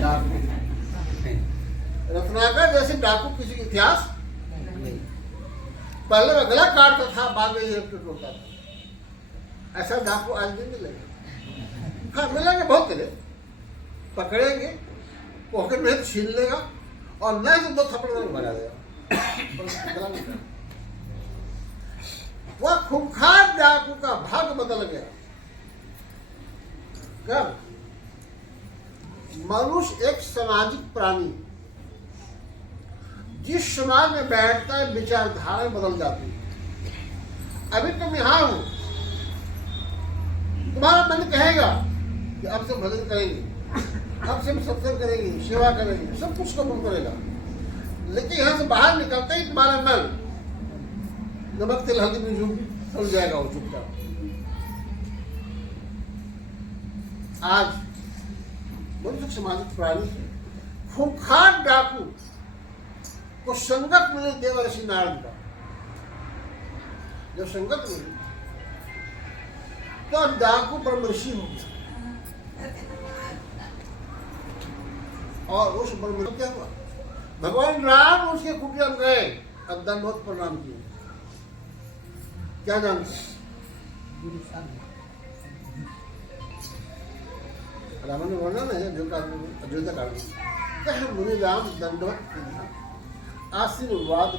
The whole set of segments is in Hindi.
डाकू रत्नाकर जैसे डाकू किसी इतिहास पहले में गला काटता था, बाद में इलेक्ट्रिक होता था। ऐसा डाकू आज नहीं मिलेगा। हाँ मिलेंगे बहुत तेरे, पकड़ेंगे, पॉकेट में छीन लेगा और नहीं तो 2 थप्पड़ में मारा देगा। वह खूंखार डाकू का भाग बदल गया। कब? मनुष्य एक सामाजिक प्राणी, जिस समाज में बैठता है विचारधारा बदल जाती है। अभी तुम यहां हो, तुम्हारा मन कहेगा कि अब से भजन करेंगे, अब से सत्संग करेंगे, सेवा करेंगे, सब कुछ कबूल करेगा। लेकिन यहां से बाहर निकलते ही तुम्हारा मन नमक तेल हल्दी में झूम चल जाएगा वो चुपचाप। आज मनुष्य सामाजिक प्राणी है। खूंखार डाकू को संगत मिली देवर्षि नारद का। जब संगत मिली तो डाकू ब्रह्मर्षि हो गया। और उस ब्रह्मर्षि क्या हुआ? भगवान राम उसके कुटिया में गए, अब दंडवत प्रणाम किए। क्या जानते? रावण ने वर्णन है अयोध्या कांड में, कह मुनि राम दंडवत आशीर्वाद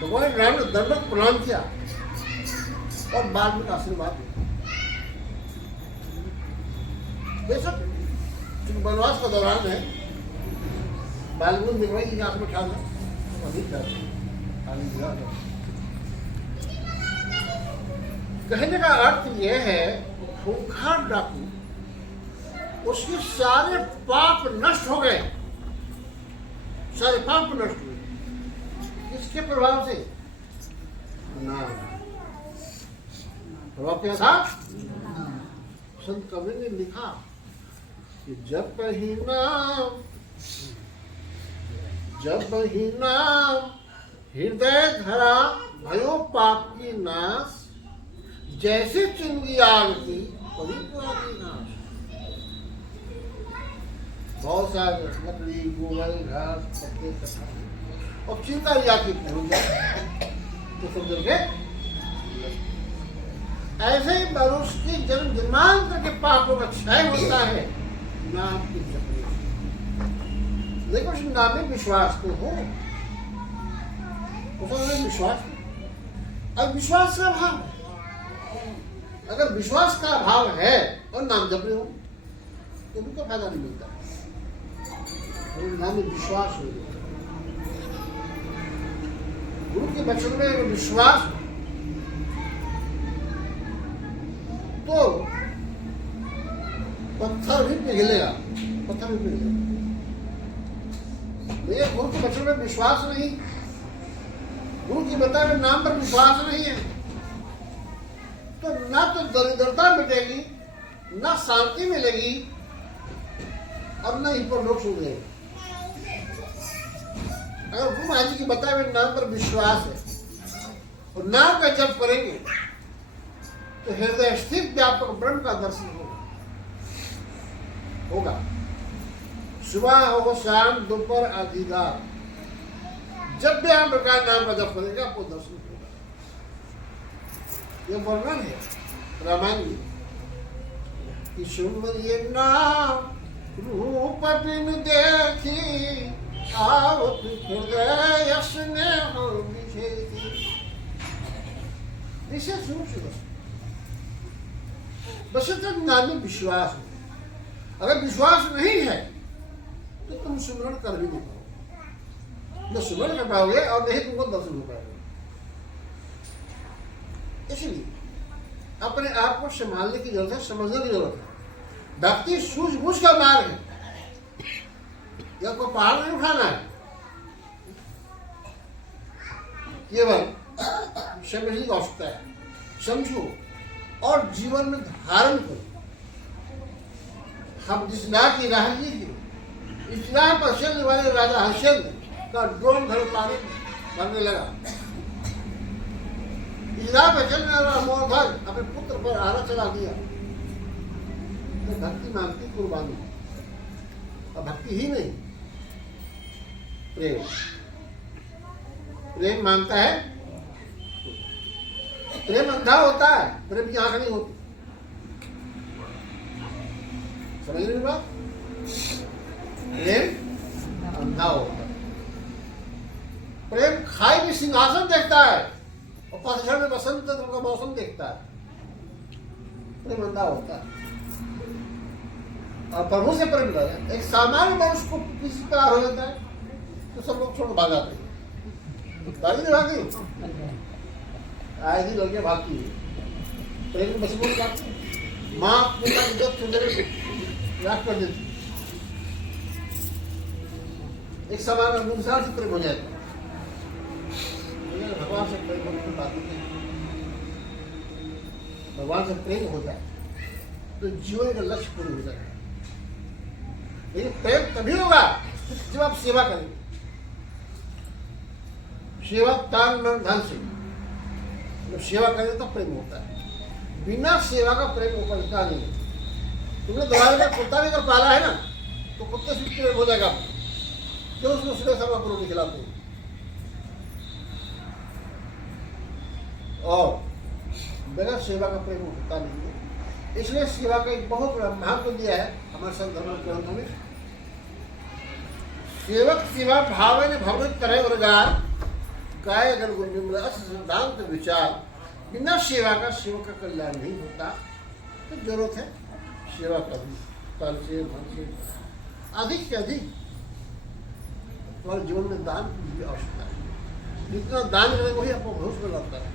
भगवान राम ने दंडवत प्रणाम किया और बाद में आशीर्वाद दिया। बेशक वनवास का दौरान है, बालगुन दिखवाई की आंख में ठाल कहने का अर्थ यह है, खूंखार डाकू उसके सारे पाप नष्ट हो गए, सारे पाप नष्ट हुए। किसके प्रभाव से? नाम। प्रभाव क्या था? संत कबीर ने लिखा कि जब ही नाम हृदय धरा भयो पाप की नाश, जैसे चिंगी आग की नाश। बहुत सारे लकड़ी, गोबर, घास, पत्ते, कथा और चिंगारी आग की तो समझ गए। ऐसे ही मनुष्य की जन्म जन्मांतर के पापों का क्षय होता है नाम की जप। लेकिन उस नाम में विश्वास तो हो, उसमें विश्वास। अब विश्वास का भाव है, अगर विश्वास का भाव है और नाम जप रहे हो तो उनको फायदा नहीं मिलता। नाम में विश्वास हो, गुरु के वचन में अगर विश्वास तो पत्थर भी पिघलेगा, पत्थर भी पिघलेगा। ये गुरु के वचन में विश्वास नहीं, गुरु की बताए हुए नाम पर विश्वास नहीं है तो ना तो दरिद्रता मिटेगी, ना शांति मिलेगी और ना ही पर लोग सुन लेंगे। अगर गुरु महाराज जी के बताए हुए नाम पर विश्वास है और नाम का जप करेंगे तो हृदय स्थित व्यापक ब्रह्म का दर्शन होगा। सुबह हो, शाम, दोपहर, आधिकार, जब भी आप प्रकार नाम का जप करेगा आपको दर्शन होगा। ये वर्णन है रामायण में कि सुमरिये नाम रूप बिन देखी, आवत हृदय स्नेह विशेष रूप से बस नाम में विश्वास हो। अगर विश्वास नहीं है तो तुम सुमरण कर भी नहीं पाओगे, न सुमरण कर पाओगे और नहीं तुमको दर्शन हो पाएगा। इसलिए अपने आप को संभालने की जरूरत है, समझने की जरूरत है। भक्ति सूझबूझ का मार्ग है, या कोई पहाड़ नहीं उठाना है, केवल समझने की आवश्यकता है। समझो और जीवन में धारण करो। हम जिस राह की राह लीजिए, इस राह पर चलने वाले राजा हरिश्चंद्र का ड्रोन घर पानी भरने लगा। इस राह पर चलने वाला मोहधर अपने पुत्र पर आरा चला दिया। तो भक्ति मांगती कुर्बानी, और भक्ति ही नहीं, प्रेम। प्रेम मांगता है, प्रेम अंधा होता है, प्रेम की आंख नहीं होती। समझ रही बात? प्रेम अंधा होता है। प्रेम खाई में सिंहासन देखता है और पतझड़ में बसंत ऋतु का मौसम देखता है। प्रेम अंधा होता है। और प्रभु से प्रेम कर, एक सामान्य मनुष्य को किसी प्यार हो जाता है तो सब लोग छोड़ भाग जाते हैं। भागी नहीं भागी, आज ही लड़कियां भागती है। प्रेम में बचपन जाती, माँ अपने का इज्जत चुनने याद कर देती, एक सामान्य इंसान से प्रेम हो जाता है। भगवान से प्रेम होने की बात नहीं। भगवान से प्रेम हो जाए तो जीवन का लक्ष्य पूर्ण हो जाएगा। लेकिन प्रेम तभी होगा जब आप सेवा करेंगे। सेवा तान मन धन से, जब सेवा करेंगे तब प्रेम होता है। बिना सेवा का प्रेम उपजता नहीं है। तुमने दवाई में कुत्ता भी अगर पाला है ना, तो कुत्ते से प्रेम हो जाएगा। क्यों उसको सुबह शाम आप रोटी खिलाते हो? और बगैर सेवा का प्रेम होता नहीं है। इसलिए सेवा का एक बहुत बड़ा महत्व दिया है हमारे संत धर्म ग्रंथों में। सेवक सेवा भाव भवन करे रोजगार, गाय अगर गुण सिद्धांत विचार। बिना सेवा का सेवक का कल्याण नहीं होता। तो जरूरत है सेवा करनी, तन से मन से अधिक से अधिक। तुम्हारे जीवन में दान की भी आवश्यकता है। जितना दान करेंगे वही आपको भविष्य में लगता है।